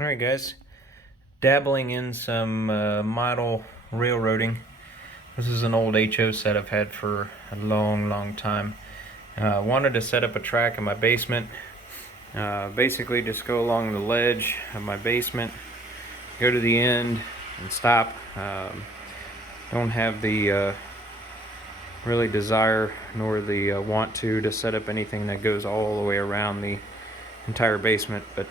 Alright guys, dabbling in some model railroading. This is an old HO set I've had for a long time. Wanted to set up a track in my basement. Basically just go along the ledge of my basement, go to the end and stop. Don't have the really desire nor the want to set up anything that goes all the way around the entire basement, but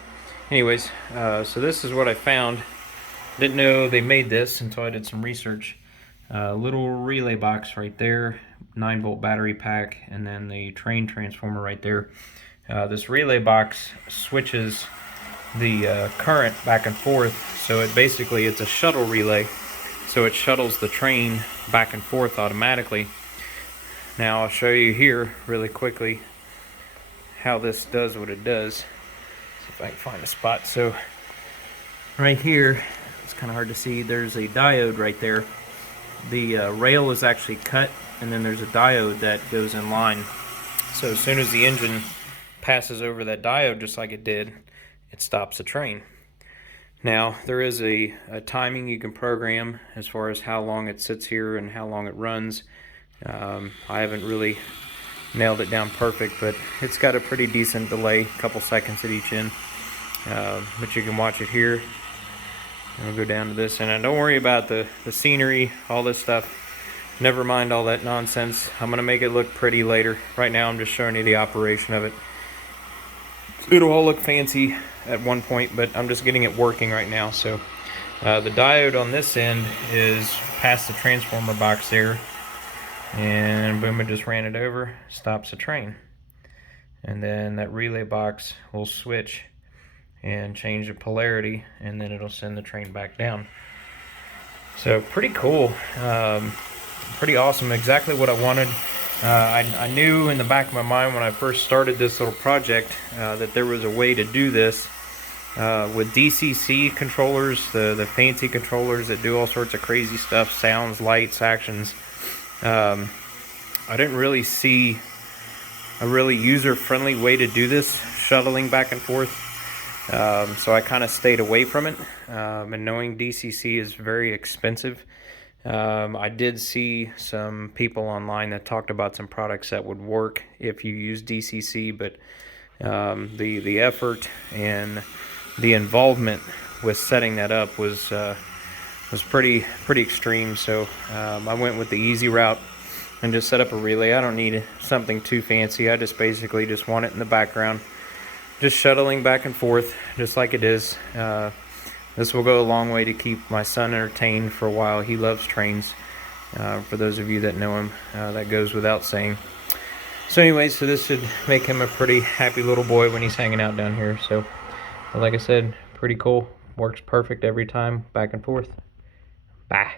anyways, so this is what I found. Didn't know they made this until I did some research. Little relay box right there, 9-volt battery pack, and then the train transformer right there. This relay box switches the current back and forth, so it's a shuttle relay, so it shuttles the train back and forth automatically. Now I'll show you here really quickly how this does what it does. See if I can find a spot. So right here, it's kind of hard to see, there's a diode right there. The rail is actually cut, and then there's a diode that goes in line. So as soon as the engine passes over that diode, just like it did, it stops the train. Now there is a timing you can program as far as how long it sits here and how long it runs. I haven't really nailed it down perfect, but it's got a pretty decent delay, a couple seconds at each end. But you can watch it here. I'll go down to this, and don't worry about the scenery, all this stuff. Never mind all that nonsense. I'm gonna make it look pretty later. Right now I'm just showing you the operation of it. It'll all look fancy at one point, but I'm just getting it working right now. So the diode on this end is past the transformer box there, and boom, it just ran it over, stops the train. And then that relay box will switch and change the polarity, and then it'll send the train back down. So pretty cool, pretty awesome, exactly what I wanted. I knew in the back of my mind when I first started this little project that there was a way to do this with DCC controllers, the fancy controllers that do all sorts of crazy stuff, sounds, lights, actions. I didn't really see a really user-friendly way to do this, shuttling back and forth. So I kind of stayed away from it, and knowing DCC is very expensive. I did see some people online that talked about some products that would work if you use DCC, but the effort and the involvement with setting that up was pretty extreme. So I went with the easy route and just set up a relay. I don't need something too fancy. I just basically just want it in the background, just shuttling back and forth, just like it is. This will go a long way to keep my son entertained for a while. He loves trains. For those of you that know him, that goes without saying. So anyways, so this should make him a pretty happy little boy when he's hanging out down here. So like I said, pretty cool. Works perfect every time, back and forth. Bye.